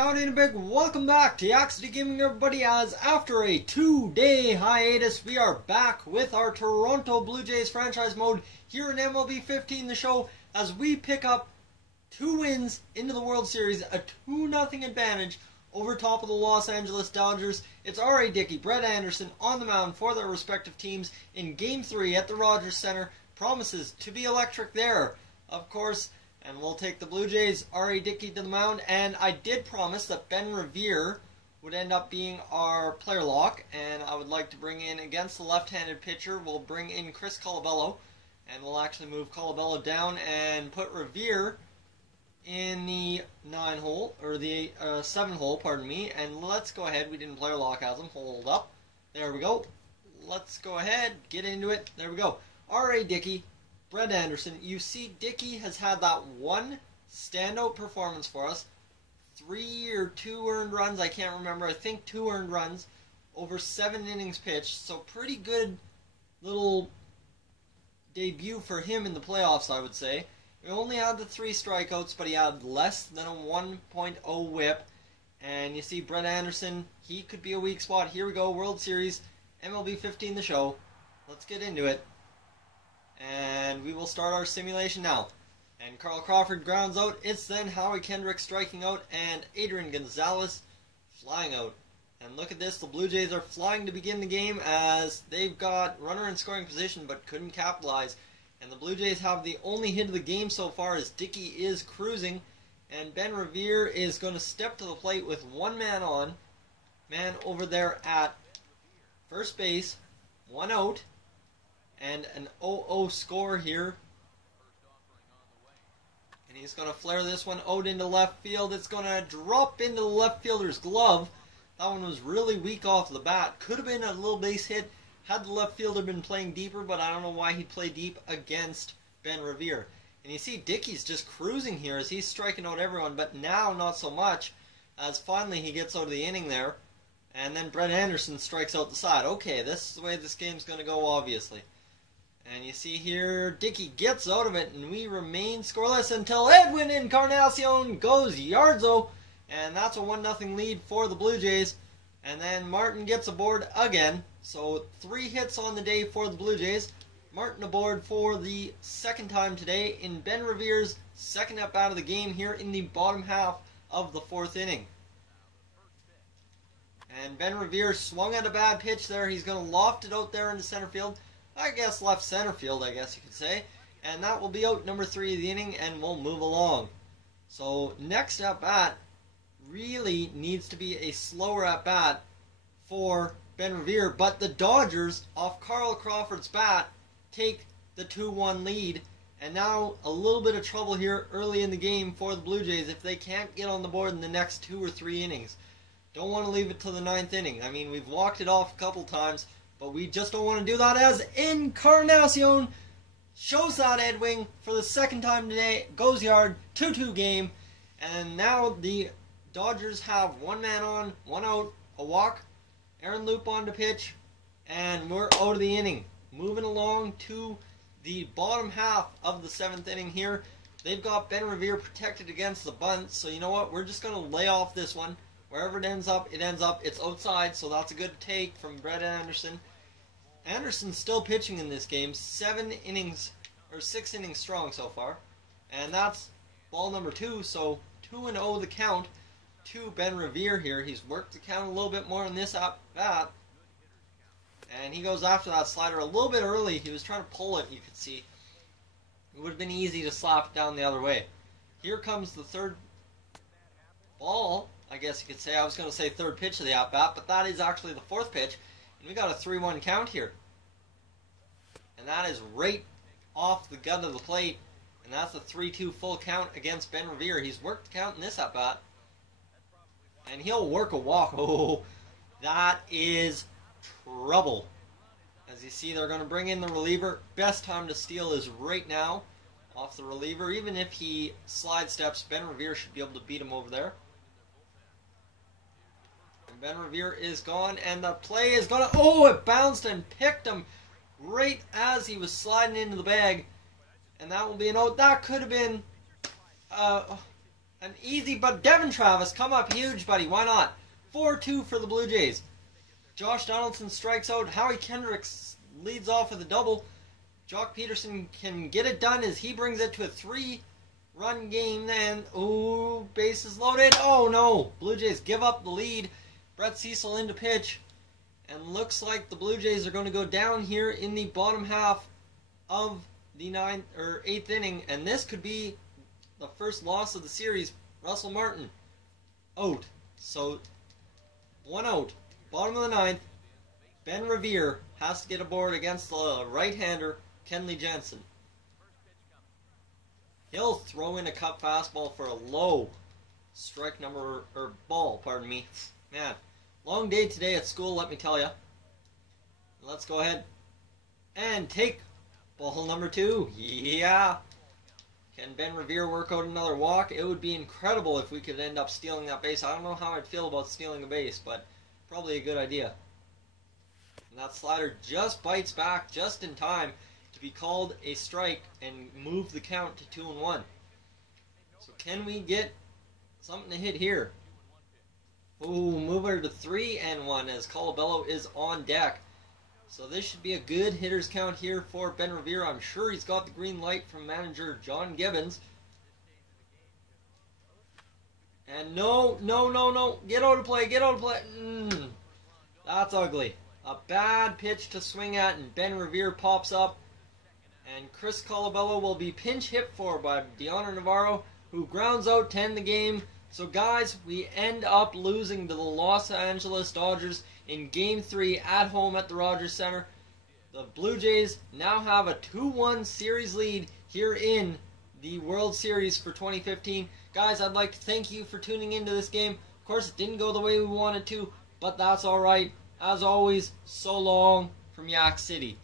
howdy and a big welcome back to Yaxity Gaming, everybody, as after a 2-day hiatus, we are back with our Toronto Blue Jays franchise mode here in MLB 15, the show, as we pick up 2 wins into the World Series, a 2-0 advantage over top of the Los Angeles Dodgers. It's R.A. Dickey, Brett Anderson on the mound for their respective teams in Game 3 at the Rogers Center. Promises to be electric there, of course. And we'll take the Blue Jays, R.A. Dickey to the mound. And I did promise that Ben Revere would end up being our player lock. And I would like to bring in, against the left-handed pitcher, we'll bring in Chris Colabello. And we'll actually move Colabello down and put Revere in the 9-hole, or the 7-hole, pardon me. And let's go ahead. We didn't player lock as him. Hold up. There we go. Let's go ahead. Get into it. There we go. R.A. Dickey. Brett Anderson. You see, Dickey has had that one standout performance for us. 3 or 2 earned runs, I can't remember. I think 2 earned runs over 7 innings pitched. So pretty good little debut for him in the playoffs, I would say. He only had the 3 strikeouts, but he had less than a 1.0 whip. And you see, Brett Anderson, he could be a weak spot. Here we go, World Series, MLB 15, the show. Let's get into it. And we will start our simulation now. And Carl Crawford grounds out. It's then Howie Kendrick striking out and Adrian Gonzalez flying out. And look at this. The Blue Jays are flying to begin the game as they've got runner in scoring position but couldn't capitalize. And the Blue Jays have the only hit of the game so far as Dickey is cruising. And Ben Revere is going to step to the plate with 1 man on. Man over there at first base. 1 out. And an 0-0 score here. And he's going to flare this one out into left field. It's going to drop into the left fielder's glove. That one was really weak off the bat. Could have been a little base hit had the left fielder been playing deeper, but I don't know why he'd play deep against Ben Revere. And you see Dickey's just cruising here as he's striking out everyone, but now not so much, as finally he gets out of the inning there. And then Brett Anderson strikes out the side. Okay, this is the way this game's going to go, obviously. And you see here, Dickey gets out of it, and we remain scoreless until Edwin Encarnacion goes yardzo. And that's a 1-0 lead for the Blue Jays. And then Martin gets aboard again. So 3 hits on the day for the Blue Jays. Martin aboard for the 2nd time today in Ben Revere's 2nd at-bat of the game here in the bottom half of the 4th inning. And Ben Revere swung at a bad pitch there. He's going to loft it out there into center field. I guess left center field, I guess you could say. And that will be out number 3 of the inning, and we'll move along. So next at-bat really needs to be a slower at-bat for Ben Revere, but the Dodgers, off Carl Crawford's bat, take the 2-1 lead. And now a little bit of trouble here early in the game for the Blue Jays if they can't get on the board in the next 2 or 3 innings. Don't want to leave it to the 9th inning. I mean, we've walked it off a couple times, but we just don't want to do that as Encarnacion shows that Edwin for the 2nd time today. Goes yard, 2-2 game. And now the Dodgers have 1 man on, 1 out, a walk. Aaron Loop on to pitch. And we're out of the inning. Moving along to the bottom half of the 7th inning here. They've got Ben Revere protected against the bunt. So you know what? We're just going to lay off this one. Wherever it ends up, it ends up. It's outside, so that's a good take from Brett Anderson. Anderson's still pitching in this game. 6 innings strong so far. And that's ball number 2, so 2-0 the count to Ben Revere here. He's worked the count a little bit more in this at-bat. And he goes after that slider a little bit early. He was trying to pull it, you could see. It would have been easy to slap it down the other way. Here comes the 3rd ball, I guess you could say. I was going to say 3rd pitch of the at-bat, but that is actually the 4th pitch. And we got a 3-1 count here. And that is right off the gut of the plate. And that's a 3-2 full count against Ben Revere. He's worked the count in this at-bat. And he'll work a walk. Oh, that is trouble. As you see, they're going to bring in the reliever. Best time to steal is right now off the reliever. Even if he slide steps, Ben Revere should be able to beat him over there. And Ben Revere is gone, and the play is going to... Oh, it bounced and picked him right as he was sliding into the bag. And that will be an out. That could have been... an easy, but Devin Travis come up huge, buddy. Why not? 4-2 for the Blue Jays. Josh Donaldson strikes out. Howie Kendricks leads off with a double. Jock Peterson can get it done as he brings it to a 3-run game. Then, ooh, bases loaded. Oh no! Blue Jays give up the lead. Brett Cecil into pitch. And looks like the Blue Jays are going to go down here in the bottom half of the 8th inning. And this could be the first loss of the series. Russell Martin out. So, 1 out. Bottom of the 9th. Ben Revere has to get aboard against the right-hander, Kenley Jensen. He'll throw in a cut fastball for a low strike number, or ball, pardon me. Man, long day today at school, let me tell you. Let's go ahead and take ball number 2. Yeah. Can Ben Revere work out another walk? It would be incredible if we could end up stealing that base. I don't know how I'd feel about stealing a base, but probably a good idea. And that slider just bites back just in time to be called a strike and move the count to 2-1. So can we get something to hit here? Ooh, move her to 3-1 as Colabello is on deck. So this should be a good hitter's count here for Ben Revere. I'm sure he's got the green light from manager John Gibbons. And no. Get out of play, That's ugly. A bad pitch to swing at, and Ben Revere pops up. And Chris Colabello will be pinch hit for by Deoner Navarro, who grounds out to end the game. So guys, we end up losing to the Los Angeles Dodgers in Game 3 at home at the Rogers Center. The Blue Jays now have a 2-1 series lead here in the World Series for 2015. Guys, I'd like to thank you for tuning into this game. Of course, it didn't go the way we wanted to, but that's alright. As always, so long from Yak City.